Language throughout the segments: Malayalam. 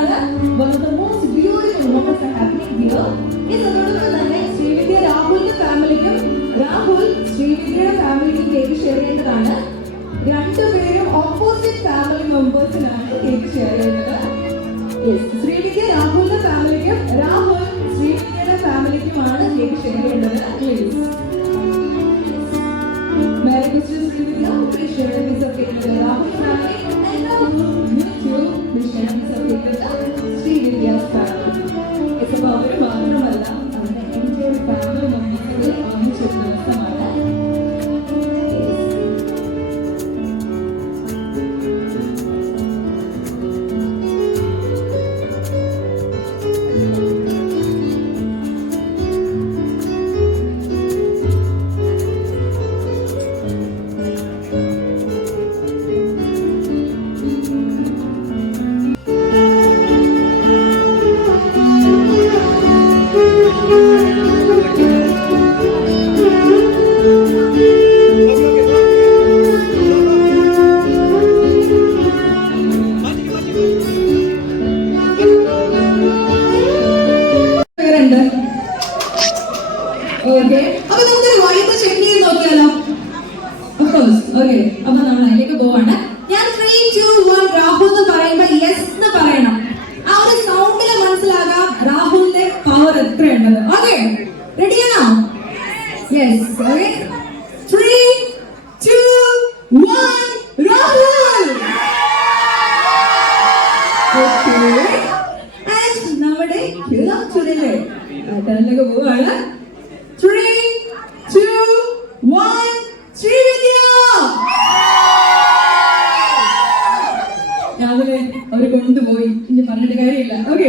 അതാണ് one of the most beautiful moments happening here ഇനി അതോടൊപ്പം തന്നെ ശ്രീവിദ്യ രാഹുലിന്റെ ഫാമിലിക്കും രാഹുൽ ശ്രീവിദ്യയുടെ ഫാമിലിക്കും കേക്ക് ഷെയർ ചെയ്യേണ്ടതാണ് രണ്ടുപേരും ഓപ്പോസിറ്റ് ഫാമിലി മെമ്പേഴ്സിനാണ് കേക്ക് ഷെയർ ചെയ്യുന്നത്. ഓക്കെ അപ്പൊ നമുക്കൊരു വൈബ് ചെക്ക് ചെയ്ത് നോക്കിയാലോ? ഓക്കെ അപ്പൊ നമ്മൾ അതിലേക്ക് പോവാണ്. ഞാൻ ത്രീ ടു വൺ രാഹുൽ എന്ന് പറയുമ്പോ യെസ് എന്ന് പറയണം. ആ ഒരു സൗണ്ടിൽ മനസ്സിലാകാം രാഹുലിന്റെ പവർ എത്രയുണ്ടെന്ന്. ഓക്കെ റെഡിയാണോ yes okay three two one Rahul! നമ്മുടെ ചുരിലെ ടേണിലേക്ക് പോവാണ് ത്രീ ടു വൺ ശ്രീവിദ്യ രാവിലെ അവർ കൊണ്ടുപോയി. ഇനി പറഞ്ഞിട്ട് കാര്യമില്ല. ഓക്കെ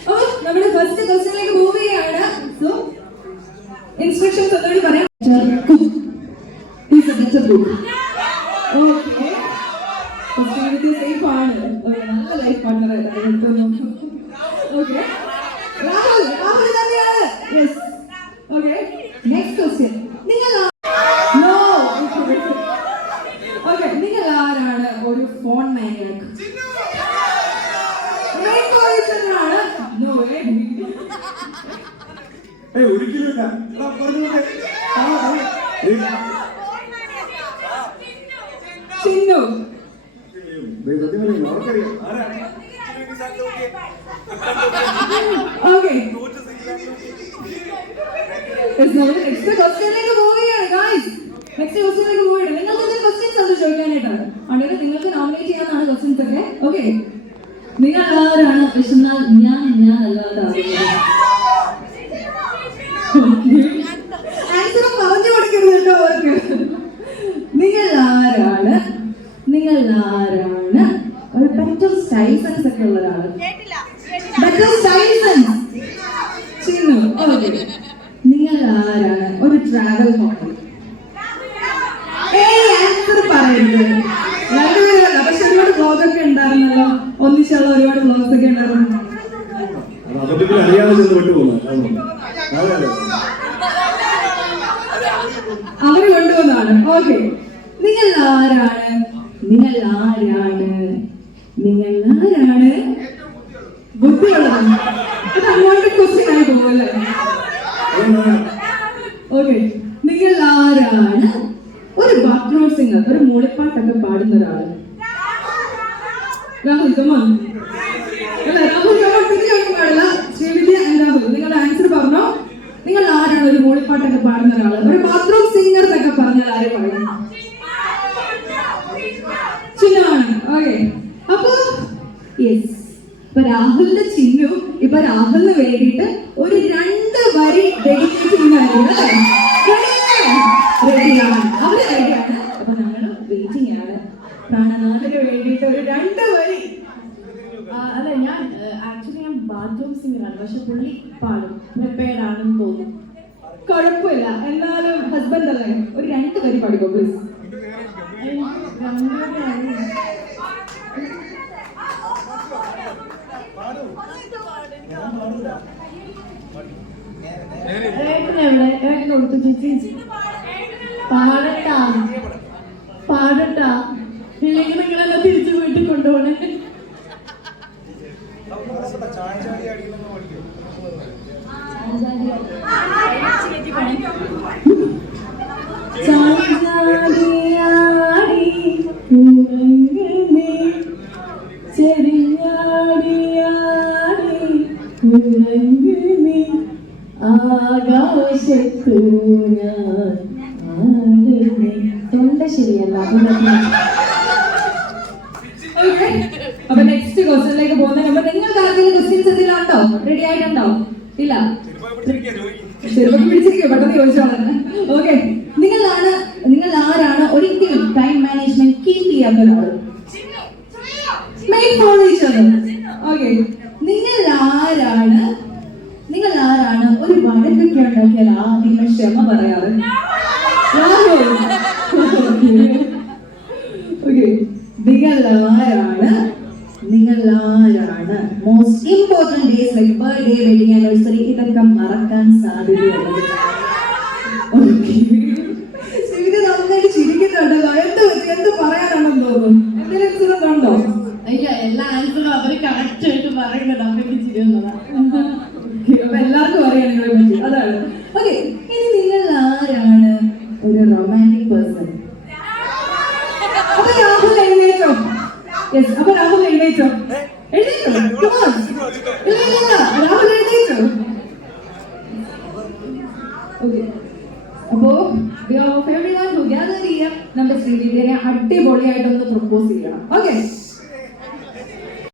അപ്പൊ നമ്മുടെ ഫസ്റ്റ് ക്വസ്റ്റ്യനിലേക്ക് പോവുകയാണ് സോ ഇൻസ്ട്രക്ഷൻസ് ഒന്നുകൂടി പറയാം. സേഫ് ആണ്. ഒരു നല്ല life partner okay Rahul Rahul yes okay next question നിങ്ങൾ നോ ഓക്കെ നിങ്ങൾ ആരാണ് ഒരു ഫോൺ മാനിയാക്ക്. ഏയ്, ചിന്നു? ഓക്കെ. ക്വസ്റ്റ്യനിലേക്ക് പോവുകയാണ് ഗായ്സ് നെക്സ്റ്റ് ക്വസ്റ്റ്യനിലേക്ക് പോയിട്ട് നിങ്ങൾക്ക് എന്തെങ്കിലും ക്വസ്റ്റ്യൻസ് അത് ചോദിക്കാനായിട്ടാണ്. അതുകൊണ്ട് നിങ്ങൾക്ക് നോമിനേറ്റ് ചെയ്യാനാണ് ക്വസ്റ്റ്യൻസ് ഒക്കെ ഓക്കെ നിങ്ങൾ ആരാണ് വിശന്നാൽ ഞാൻ ഞാൻ അല്ലാതെ ആൻസർ പറഞ്ഞു കൊടുക്കരുത് കേട്ടോ അവർക്ക്. നിങ്ങൾ ആരാണ് നിങ്ങൾ ആരാണ് ഒരു ബെറ്റർ സ്റ്റൈൽസൻസ് ഒക്കെ ഉള്ള ഒരാൾ. Better style sense Chinnu okay നിങ്ങൾ ആരാണ് ഒരു ട്രാവൽ ഹോട്ടൽ ഏയ് ആൻസർ പറയരുത് രണ്ടുപേരല്ല പക്ഷെ ഒരുപാട് ബ്ലോഗ് ഒക്കെ ഉണ്ടായിരുന്നല്ലോ ഒന്നിച്ചുള്ള ഒരുപാട് ബ്ലോഗ്സ് ഒക്കെ ഉണ്ടായിരുന്നു അവർ കൊണ്ടുവന്നാണ് ഓക്കെ. നിങ്ങൾ ആരാണ്? നിങ്ങൾ ആരാണ്? നിങ്ങൾ ആരാണ്? ബുദ്ധിയുള്ളത് ഇത് അങ്ങോട്ട് ക്വസ്റ്റ്യൻ ആയി പോകുമല്ലേ ഓക്കെ. നിങ്ങൾ ആരാണ്? ഒരു ബാക്ക്ഗ്രൗണ്ട് സിംഗർ ഒരു മൂളിപ്പാട്ടൊക്കെ പാടുന്ന ഒരാൾ. രാഹുൽ കമാൻ അല്ല? രാഹുൽ കമാൻ തിരിഞ്ഞൊന്നും പാടില്ല. ശ്രീവിദ്യ രാഹുൽ നിങ്ങളുടെ ആൻസർ പറഞ്ഞോ? നിങ്ങൾ ആരാണ് ഒരു മൂളിപ്പാട്ടൊക്കെ പാടുന്ന ഒരാൾ? ഒരു ബാത്റൂം സിംഗർ എന്നൊക്കെ പറഞ്ഞാൽ ആരെ പറയും ചിഹ്നമാണ് ഓക്കെ അപ്പൊ യെസ് ഇപ്പൊ രാഹുലിന്റെ ചിഹ്നവും ഇപ്പൊ രാഹുലിന് വേണ്ടിയിട്ട് ഒരു രണ്ട് വരി ഡെഡിക്കേറ്റ് ചെയ്യുന്നതായിരിക്കും റെഡിയാണ് അവർ റെഡിയാണ് അപ്പൊ ഞങ്ങൾ വെയിറ്റിംഗ് ആണ് പ്രാണനാഥന് വേണ്ടിയിട്ട് ഒരു രണ്ട് വരി ആ, അല്ല ഞാൻ ആക്ച്വലി ഞാൻ ബാത്റൂം സിംഗറാണ്. പക്ഷെ പുള്ളി പാടും. പ്രിപ്പയർഡ് ആണെന്ന് തോന്നും. കുഴപ്പമില്ല. എന്നാലും ഹസ്ബൻഡ് അല്ലേ? ഒരു രണ്ട് വരി പാടിക്കോ പ്ലീസ് പാടട്ടാ. പാടട്ടാ. ഇല്ലെങ്കിൽ നിങ്ങളെല്ലാം തിരിച്ചു വീട്ടിൽ കൊണ്ടുപോകണേ. ആകാശത്തു ഞാൻ തൊണ്ട ശരിയല്ല റെഡി ആയിട്ടുണ്ടോ? ഇല്ല. ചെറുപ്പം പിടിച്ചിരിക്കും പെട്ടെന്ന് ചോദിച്ചോളാം ഓക്കെ നിങ്ങളാണ് നിങ്ങൾ ആരാണ് ഒരിക്കലും ടൈം മാനേജ്മെന്റ് കീപ്പ് ചെയ്യാത്ത ഒരാൾ മെയിൻ ഓക്കെ നിങ്ങൾ ആരാണ് നിങ്ങൾ ആരാണ് ഒരു വഴക്കൊക്കെ ഉണ്ടാക്കിയാൽ ആ നിങ്ങൾ ക്ഷമ പറയാറ്? പറ്റി ഓക്കെ ഇനി നിങ്ങൾ ആരാണ്? ഒരു റൊമാന്റിക് പേഴ്സൺ അപ്പൊ രാഹുൽ എഴുന്നേറ്റോ? യെസ് അപ്പൊ രാഹുൽ എഴുന്നേറ്റോ? എഴുന്നേറ്റോ. ഇല്ല, ഇല്ല. രാഹുൽ എഴുന്നേറ്റോ? ഓക്കെ അപ്പോ വൺ ടുഗദർ ചെയ്യാം നമ്മുടെ ശ്രീവിദ്യനെ അടിപൊളിയായിട്ടൊന്ന് പ്രപ്പോസ് ചെയ്യണം. ഓക്കെ